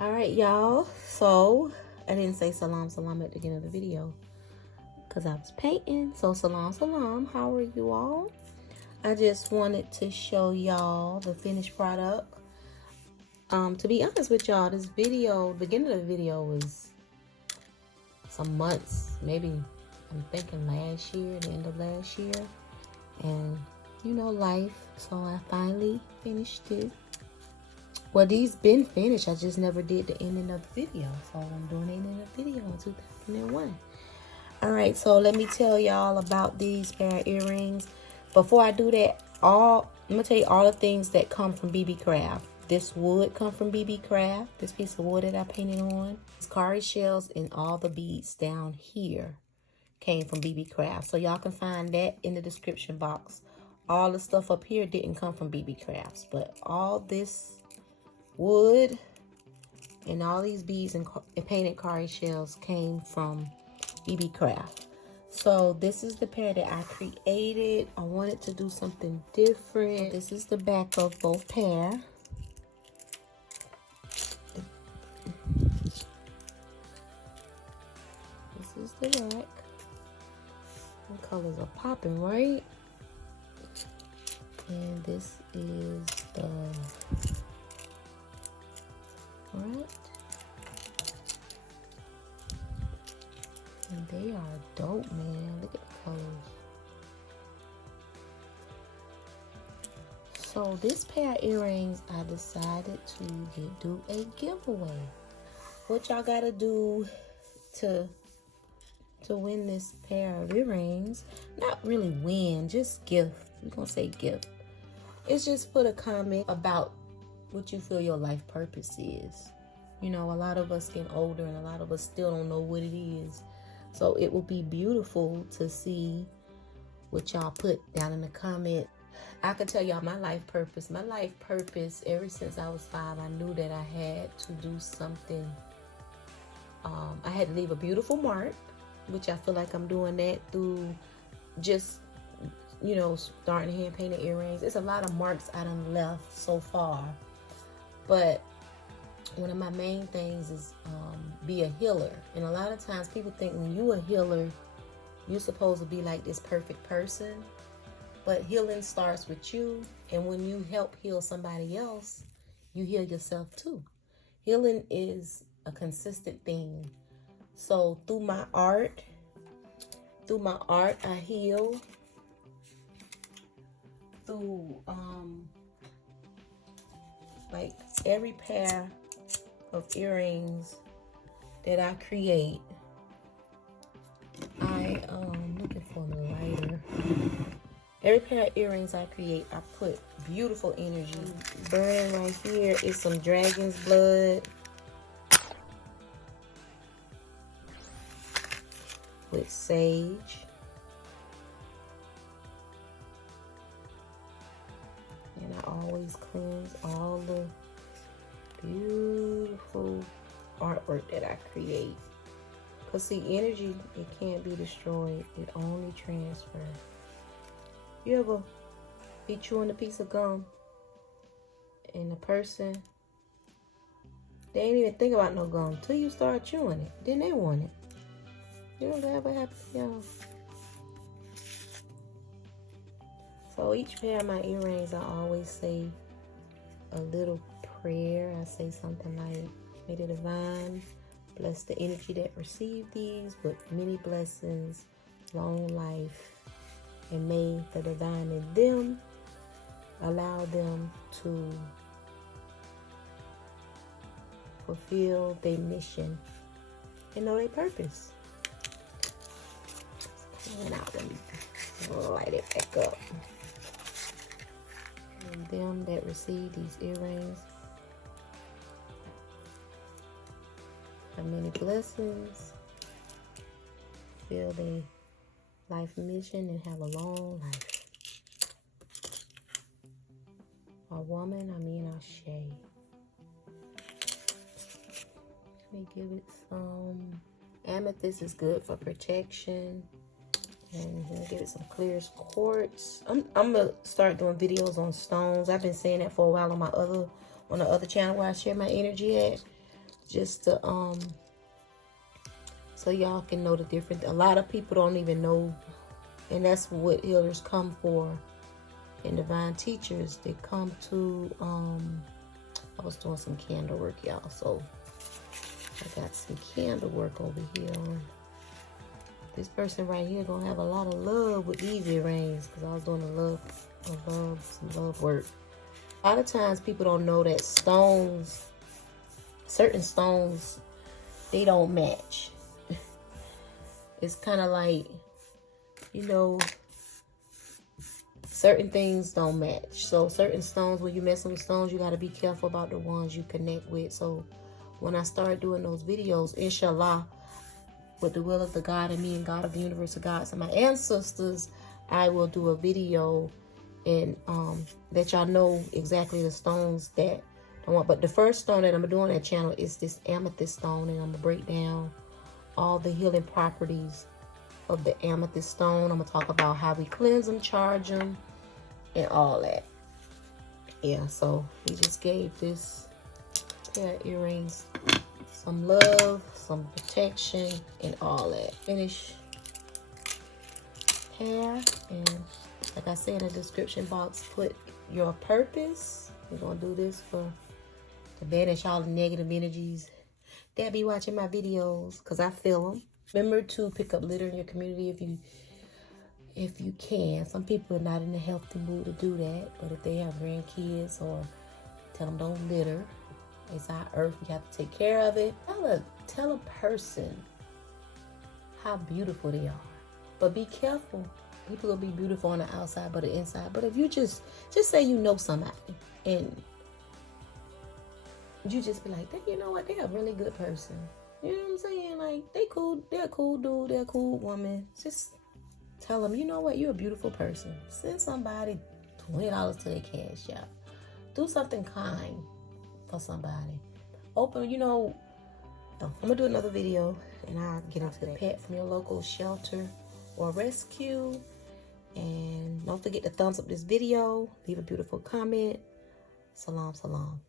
All right, y'all. So I didn't say salam salam at the beginning of the video because I was painting. So salam salam. How are you all? I just wanted to show y'all the finished product. To be honest with y'all, this video, the beginning of the video was some months, maybe I'm thinking last year, the end of last year, and you know, life. So I finally finished it. Well, these been finished. I just never did the ending of the video. So I'm doing the ending of the video in 2001. All right, so let me tell y'all about these pair of earrings. Before I do that, I'm gonna tell you all the things that come from BeebeeCraft. This wood come from BeebeeCraft. This piece of wood that I painted on. These cowrie shells and all the beads down here came from BeebeeCraft. So y'all can find that in the description box. All the stuff up here didn't come from BeebeeCrafts, but all this wood and all these beads and painted cowrie shells came from BeebeeCraft. So this is the pair that I created. I wanted to do something different. This is the back of both pair. This is the back. The colors are popping, right? And this is the front. And they are dope, man. Look at the colors. So this pair of earrings, I decided to do a giveaway. What y'all gotta do to win this pair of earrings? Not really win, just gift. We're gonna say gift. It's just put a comment about what you feel your life purpose is. You know, a lot of us getting older and a lot of us still don't know what it is. So it will be beautiful to see what y'all put down in the comment. I can tell y'all my life purpose. My life purpose, ever since I was 5, I knew that I had to do something. I had to leave a beautiful mark, which I feel like I'm doing that through just, you know, starting hand painted earrings. It's a lot of marks I done left so far. But one of my main things is be a healer. And a lot of times people think when you a healer, you're supposed to be like this perfect person. But healing starts with you. And when you help heal somebody else, you heal yourself too. Healing is a consistent thing. So through my art, I heal. Through like every pair of earrings that I create, looking for a lighter. Every pair of earrings I create, I put beautiful energy. Burning right here is some dragon's blood with sage. And I always cleanse all the beautiful artwork that I create. Because see, energy, it can't be destroyed. It only transfers. You ever be chewing a piece of gum and the person, they ain't even think about no gum till you start chewing it. Then they want it. You know that ever happen to y'all? So each pair of my earrings, I always say a little prayer. I say something like, may the divine bless the energy that received these with many blessings, long life, and may the divine in them allow them to fulfill their mission and know their purpose. And out, let me light it back up. And them that receive these earrings have many blessings, feel their life mission, and have a long life. A woman, I mean Ashe. Let me give it some. Amethyst is good for protection. And I'm gonna give it some clear quartz. I'm gonna start doing videos on stones. I've been saying that for a while on my on the other channel where I share my energy at. just to so y'all can know the difference. A lot of people don't even know, and that's what healers come for, and divine teachers. They come to I was doing some candle work, y'all, so I got some candle work over here. This person right here gonna have a lot of love with these earrings, because I was doing some love work. A lot of times people don't know that stones, certain stones, they don't match. It's kind of like, you know, certain things don't match. So certain stones, when you messing with stones, you got to be careful about the ones you connect with. So when I started doing those videos, inshallah, with the will of the God and me and God of the universe, of gods and my ancestors, I will do a video and let y'all know exactly the stones that I want. But the first stone that I'm doing on that channel is this amethyst stone, and I'm gonna break down all the healing properties of the amethyst stone. I'm gonna talk about how we cleanse them, charge them, and all that. Yeah, so he just gave this pair of earrings some love, some protection, and all that. Finish pair, and like I said in the description box, put your purpose. We're gonna do this for to banish all the negative energies that be watching my videos, because I feel them. Remember to pick up litter in your community if you can. Some people are not in a healthy mood to do that, but if they have grandkids, or tell them don't litter. It's our earth, we have to take care of it. Tell a person how beautiful they are, but be careful. People will be beautiful on the outside but the inside. But if you just say you know somebody and you just be like, you know what, they're a really good person. You know what I'm saying? Like, they're a cool dude, they're a cool woman. Just tell them, you know what, you're a beautiful person. Send somebody $20 to their cash app. Do something kind for somebody. Open, you know, I'm gonna do another video and I'll get into the pet from your local shelter or rescue. And don't forget to thumbs up this video, leave a beautiful comment. Salam, salam.